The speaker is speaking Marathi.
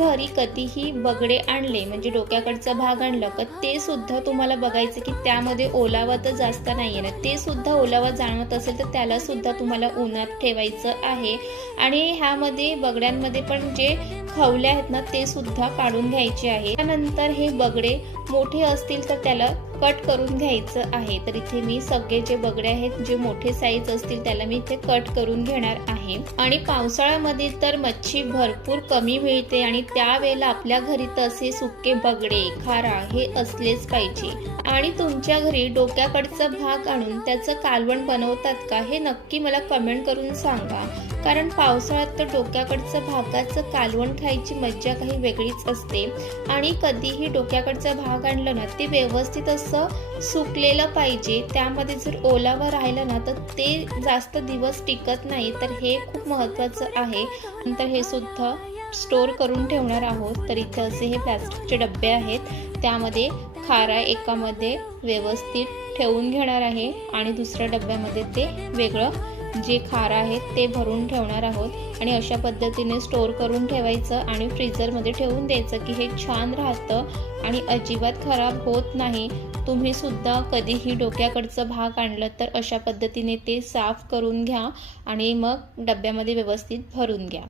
घरी कधीही बगडे आणले म्हणजे डोक्याकडचा भाग आणलं तर ते सुद्धा तुम्हाला बघायचं की त्यामध्ये ओलावा तर जास्त नाहीये ना, ते सुद्धा ओलावा जाणवत असेल तर त्याला सुद्धा तुम्हाला उन्हात ठेवायचं आहे। आणि ह्यामध्ये बगड्यांमध्ये पण जे खवले आहेत ना ते सुद्धा काढून घ्यायचे आहे। त्यानंतर हे बगडे मोठे असतील तर त्याला कट करून घ्यायचं आहे। तर इथे मी सगळे जे बगडे आहेत जे मोठे साईज असतील त्याला मी इथे कट करून घेणार आहे। आणि पावसाळ्यामध्ये तर मच्छी भरपूर कमी मिळते आणि त्यावेळेला आपल्या घरी तसे सुके बगडे खारा हे असलेच पाहिजे। आणि तुमच्या घरी डोक्याकडचा भाग आणून त्याचं कालवण बनवतात का हे नक्की मला कमेंट करून सांगा, कारण पावसाळ्यात तर डोक्याकडचं भागाचं कालवण खायची मज्जा काही वेगळीच असते। आणि कधीही डोक्याकडचा भाग आणलं ना ते व्यवस्थित असं सुकलेलं पाहिजे, त्यामध्ये जर ओलावा राहिला ना तर ते जास्त दिवस टिकत नाही, तर हे खूप महत्त्वाचं आहे। नंतर हे सुद्धा स्टोर करून ठेवणार आहोत। तर इथे असे हे प्लास्टिकचे डबे आहेत, त्यामध्ये खारा एकामध्ये व्यवस्थित ठेवून घेणार आहे आणि दुसऱ्या डब्यामध्ये ते वेगळं जे खारा आहे ते भरून ठेवणार आहोत। आणि अशा पद्धतीने स्टोर करून ठेवायचं आणि फ्रीजरमध्ये ठेवून द्यायचं की हे छान राहतं आणि अजिबात खराब होत नाही। तुम्ही सुद्धा कधीही डोक्याकडचं भाग आणलं तर अशा पद्धतीने ते साफ करून घ्या आणि मग डब्यामध्ये व्यवस्थित भरून घ्या।